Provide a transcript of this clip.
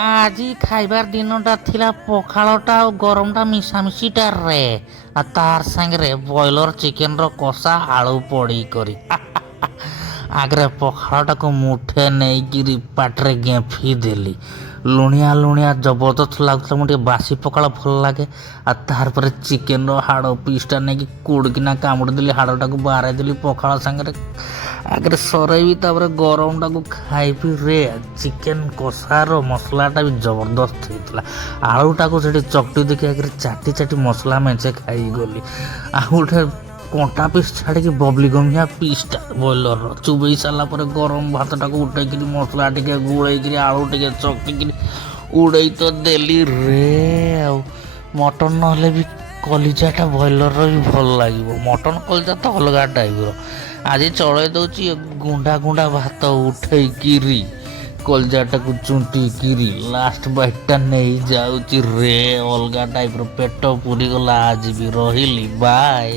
ଆଜି ଖାଇବାର ଦିନଟା ଥିଲା ପଖାଳଟା ଆଉ ଗରମଟା ମିଶାମିଶିଟା ରେ ଆଉ ତାର ସାଙ୍ଗରେ ବ୍ରଏଲର ଚିକେନର କଷା ଆଳୁ ପଡ଼ିକରି ଆଗରେ ପଖାଳଟାକୁ ମୁଠେ ନେଇକିରି ପାଟିରେ ଗେମ୍ଫି ଦେଲି। ଲୁଣିଆ ଲୁଣିଆ ଜବରଦସ୍ତ ଲାଗୁଥିଲା। ମୁଁ ଟିକେ ବାସି ପଖାଳ ଭଲ ଲାଗେ। ଆଉ ତାପରେ ଚିକେନର ହାଡ଼ ପିସ୍ଟା ନେଇକି କୁଡ଼ିକିନା କାମୁଡ଼ି ଦେଲି, ହାଡ଼ଟାକୁ ବାହାରାଇ ଦେଲି ପଖାଳ ସାଙ୍ଗରେ ଆଗରେ ସରେଇବି। ତାପରେ ଗରମଟାକୁ ଖାଇବି ରେ। ଚିକେନ କଷାର ମସଲାଟା ବି ଜବରଦସ୍ତ ହେଇଥିଲା। ଆଳୁଟାକୁ ସେଠି ଚକଟି ଦେଖି ଆଗରେ ଚାଟି ଚାଟି ମସଲା ମେଞ୍ଚେ ଖାଇଗଲି। ଆଉ ଗୋଟେ କଣ୍ଟା ପିସ୍ ଛାଡ଼ିକି ବବଲି ଗମିଆ ପିସ୍ଟା ବ୍ରଏଲରର ଚୁବେଇ ସାରିଲା ପରେ ଗରମ ଭାତଟାକୁ ଉଠେଇକିରି ମସଲା ଟିକେ ଗୋଳେଇକିରି ଆଳୁ ଟିକେ ଚକଟିକିରି ଉଡ଼େଇ ତ ଦେଲି ରେ। ଆଉ ମଟନ୍ ନହେଲେ ବି କଲିଜାଟା ବ୍ରଏଲରର ବି ଭଲ ଲାଗିବ। ମଟନ୍ କଲିଜା ତ ଅଲଗା ଟାଇପ୍ର। ଆଜି ଚଳେଇ ଦେଉଛି ଗୁଣ୍ଡା ଗୁଣ୍ଡା ଭାତ ଉଠେଇକିରି କଲିଜାଟାକୁ ଚୁଣ୍ଟିକିରି ଲାଷ୍ଟ ବାଇଟ୍ଟା ନେଇଯାଉଛି ରେ। ଅଲଗା ଟାଇପ୍ର ପେଟ ପୁରିଗଲା। ଆଜି ବି ରହିଲି, ବାଏ।